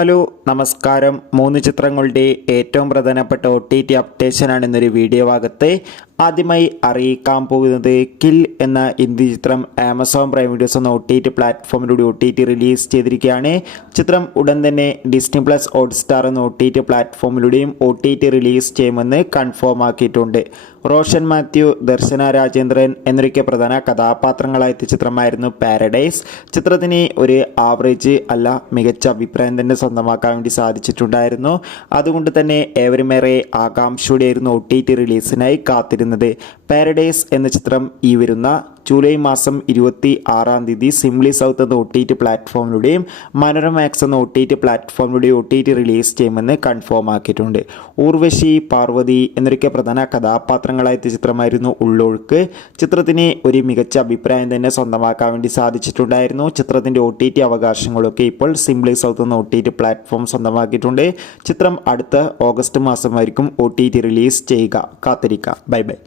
Hello നമസ്കാരം. 3 ചിത്രങ്ങളുടെ ഏറ്റവും പ്രധാനപ്പെട്ട OTT അപ്ഡേഷനാണ് ഇന്നൊരു വീഡിയോ ഭാഗത്ത്. ആദ്യമായി അറിയിക്കാൻ പോകുന്നത് കിൽ എന്ന ഹിന്ദി ചിത്രം ആമസോൺ പ്രൈം വീഡിയോസ് എന്ന OTT പ്ലാറ്റ്ഫോമിലൂടെ OTT റിലീസ് ചെയ്തിരിക്കുകയാണ്. ചിത്രം ഉടൻ തന്നെ ഡിസ്നി പ്ലസ് ഹോട്ട്സ്റ്റാർ എന്ന OTT പ്ലാറ്റ്ഫോമിലൂടെയും OTT റിലീസ് ചെയ്യുമെന്ന് കൺഫേം ആക്കിയിട്ടുണ്ട്. റോഷൻ മാത്യു, ദർശന രാജേന്ദ്രൻ എന്നൊക്കെ പ്രധാന കഥാപാത്രങ്ങളായ ചിത്രമായിരുന്നു പാരഡൈസ്. ചിത്രത്തിന് ഒരു ആവറേജ് അല്ല മികച്ച അഭിപ്രായം തന്നെ സ്വന്തമാക്കാൻ വേണ്ടി സാധിച്ചിട്ടുണ്ടായിരുന്നു. അതുകൊണ്ട് തന്നെ ഏവരുമേറെ ആകാംക്ഷയോടെയായിരുന്നു OTT റിലീസിനായി കാത്തിരുന്നത്. പാരഡൈസ് എന്ന ചിത്രം ഈ വരുന്ന ജൂലൈ മാസം 26 സിംപ്ലി സൗത്ത് എന്ന OTT പ്ലാറ്റ്ഫോമിലൂടെയും മനോരമാക്സ് എന്ന OTT പ്ലാറ്റ്ഫോമിലൂടെയും OTT റിലീസ് ചെയ്യുമെന്ന് കൺഫേം ആക്കിയിട്ടുണ്ട്. ഊർവശി, പാർവതി എന്നൊക്കെ പ്രധാന കഥാപാത്രങ്ങളായ ചിത്രമായിരുന്നു ഉള്ളൊഴുക്ക്. ചിത്രത്തിന് ഒരു മികച്ച അഭിപ്രായം തന്നെ സ്വന്തമാക്കാൻ വേണ്ടി സാധിച്ചിട്ടുണ്ടായിരുന്നു. ചിത്രത്തിൻ്റെ OTT അവകാശങ്ങളൊക്കെ ഇപ്പോൾ സിംപ്ലി സൗത്ത് എന്ന OTT പ്ലാറ്റ്ഫോം സ്വന്തമാക്കിയിട്ടുണ്ട്. ചിത്രം അടുത്ത ഓഗസ്റ്റ് മാസമായിരിക്കും OTT റിലീസ് ചെയ്യുക. കാത്തിരിക്കാം. Bye bye.